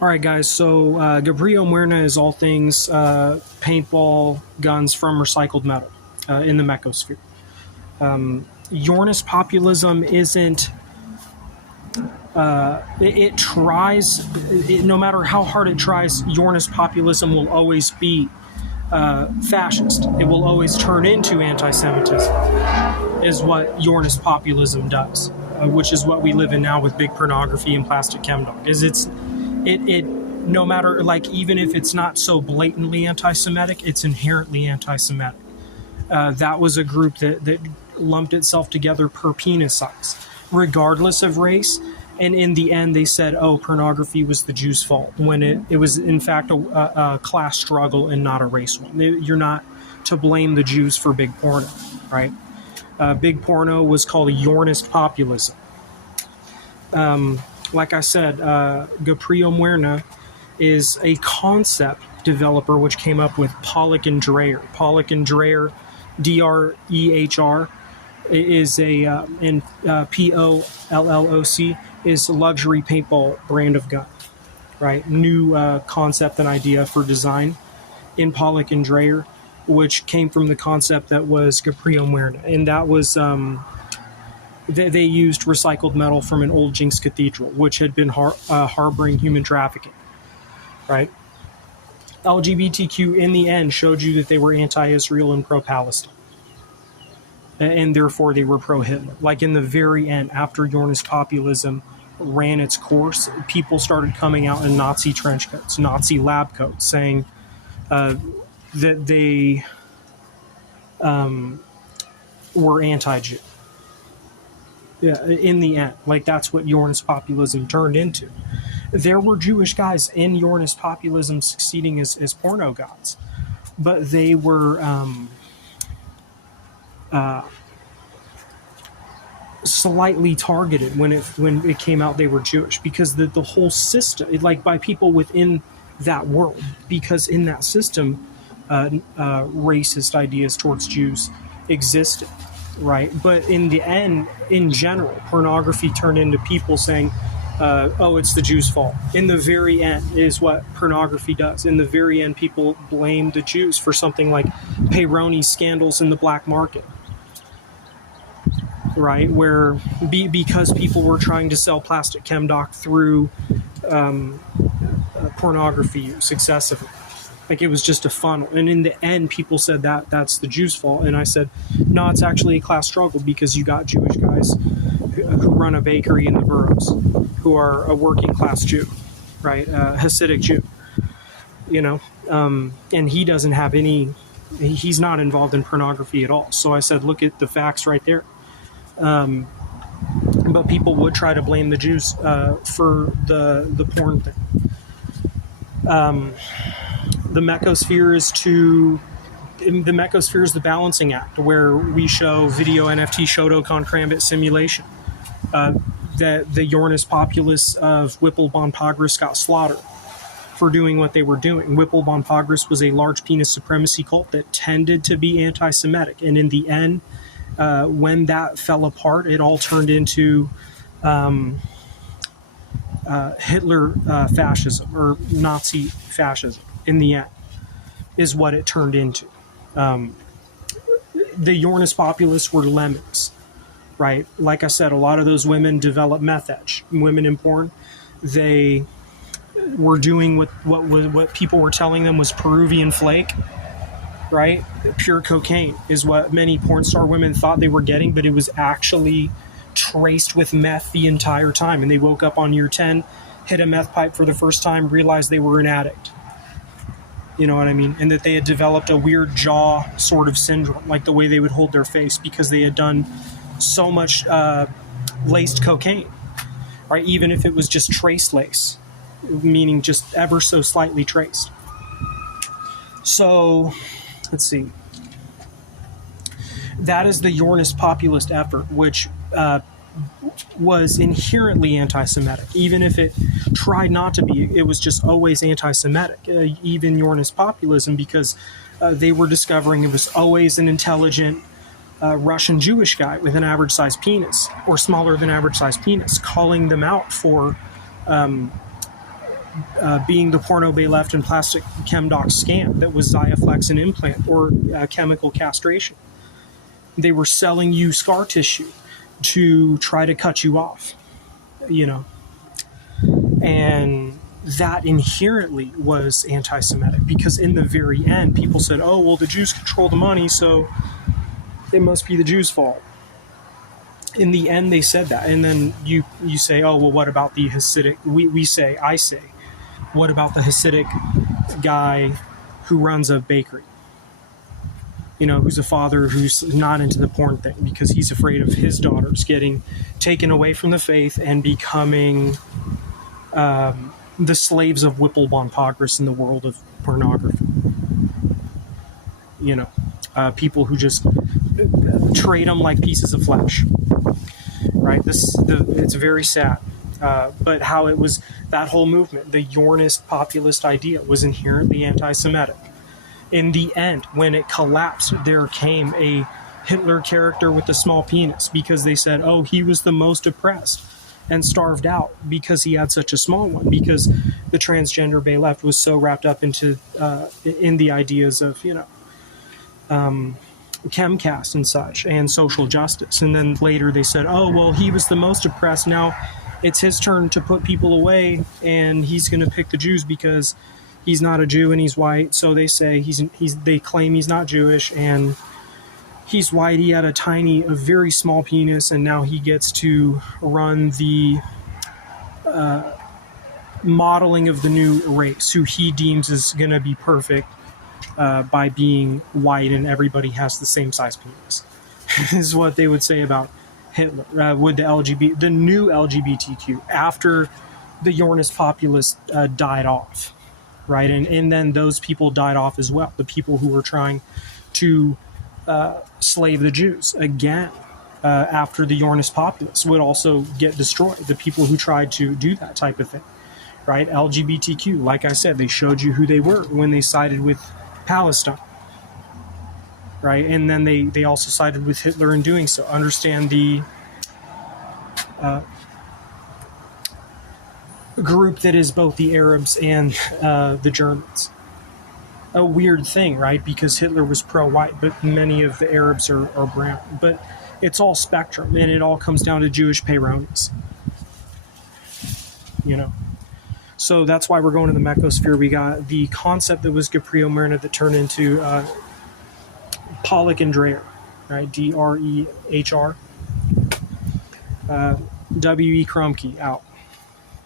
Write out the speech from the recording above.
All right, guys. So Gabriel Muerna is all things paintball guns from recycled metal in the mechosphere. Yornist populism isn't. It tries. No matter how hard it tries, Yornist populism will always be fascist. It will always turn into anti-Semitism. Is what Yornist populism does, which is what we live in now with big pornography and plastic chemdog. It no matter, like, even if it's not so blatantly anti-Semitic, it's inherently anti-Semitic. That was a group that lumped itself together per penis size, regardless of race. And in the end, they said, "Oh, pornography was the Jews' fault," when it was in fact a class struggle and not a race one. You're not to blame the Jews for big porno, right? Big porno was called Yornist populism. Like I said, Gabriel Muerna is a concept developer which came up with Polloc and Drehr. Polloc and Drehr, Drehr, is and Polloc is a luxury paintball brand of gun, right? New concept and idea for design in Polloc and Dreher, which came from the concept that was Gabriel Muerna, and that was they used recycled metal from an old Jinx cathedral, which had been harboring human trafficking, right? LGBTQ in the end showed you that they were anti-Israel and pro-Palestine, and therefore they were pro-Hitler. Like in the very end, after Yornist populism ran its course, people started coming out in Nazi trench coats, Nazi lab coats, saying that they were anti-Jew. Yeah, in the end, like that's what Yornist populism turned into. There were Jewish guys in Yornist populism succeeding as porno gods, but they were slightly targeted when it came out they were Jewish, because the whole system, like by people within that world, because in that system racist ideas towards Jews existed, right? But in the end, in general, pornography turned into people saying, oh, it's the Jews' fault. In the very end is what pornography does. In the very end, people blame the Jews for something like Peyronie's scandals in the black market, right? Where because people were trying to sell plastic chemdoc through pornography use excessively. Like it was just a funnel. And in the end, people said that's the Jews' fault. And I said, no, it's actually a class struggle, because you got Jewish guys who run a bakery in the boroughs who are a working class Jew, right? Hasidic Jew, and he doesn't have he's not involved in pornography at all. So I said, look at the facts right there. But people would try to blame the Jews for the porn thing. The mechosphere is the balancing act, where we show video NFT Shotokan Krambit simulation. That the Yornist populace of Whipple von Pogris got slaughtered for doing what they were doing. Whipple von Pogris was a large penis supremacy cult that tended to be anti-Semitic, and in the end, when that fell apart, it all turned into Hitler fascism, or Nazi fascism. In the end, is what it turned into. The Yornist populists were lemmings, right? Like I said, a lot of those women developed meth edge. Women in porn, they were doing what people were telling them was Peruvian flake, right? Pure cocaine is what many porn star women thought they were getting, but it was actually traced with meth the entire time. And they woke up on year 10, hit a meth pipe for the first time, realized they were an addict. You know what I mean? And that they had developed a weird jaw sort of syndrome, like the way they would hold their face, because they had done so much laced cocaine, right? Even if it was just trace lace, meaning just ever so slightly traced. So, let's see. That is the Yornist populist effort, which was inherently anti-Semitic. Even if it tried not to be, it was just always anti-Semitic, even Yornist populism, because they were discovering it was always an intelligent Russian Jewish guy with an average-sized penis, or smaller than average-sized penis, calling them out for being the porno bay left and plastic chemdoc scam that was Xiaflex and implant or chemical castration. They were selling you scar tissue to try to cut you off, you know. And that inherently was anti-Semitic, because in the very end, people said, oh, well, the Jews control the money, so it must be the Jews' fault. In the end, they said that. And then you say, oh, well, what about the Hasidic? I say, what about the Hasidic guy who runs a bakery? You know, who's a father who's not into the porn thing because he's afraid of his daughters getting taken away from the faith and becoming the slaves of Whipple von Pogris in the world of pornography. You know, people who just trade them like pieces of flesh. Right? It's very sad. But how it was, that whole movement, the Yornist populist idea, was inherently anti-Semitic. In the end, when it collapsed, there came a Hitler character with a small penis because they said, oh, he was the most oppressed and starved out because he had such a small one, because the transgender bay left was so wrapped up into in the ideas of, you know, chemcast and such and social justice. And then later they said, oh, well, he was the most oppressed. Now it's his turn to put people away, and he's going to pick the Jews because he's not a Jew and he's white. So they say they claim he's not Jewish and he's white. He had a very small penis, and now he gets to run the modeling of the new race, who he deems is going to be perfect by being white, and everybody has the same size penis. Is what they would say about Hitler with the new LGBTQ after the Yornist populace died off. Right, and then those people died off as well. The people who were trying to slave the Jews again after the Yornist populace would also get destroyed. The people who tried to do that type of thing, right? LGBTQ, like I said, they showed you who they were when they sided with Palestine, right? And then they also sided with Hitler in doing so. Understand the group that is both the Arabs and the Germans. A weird thing, right? Because Hitler was pro-white, but many of the Arabs are brown. But it's all spectrum, and it all comes down to Jewish peyronie's. You know? So that's why we're going to the mechosphere. We got the concept that was Caprio Myrna that turned into Polloc and Drehr, right? Drehr. W.E. Krumke, out.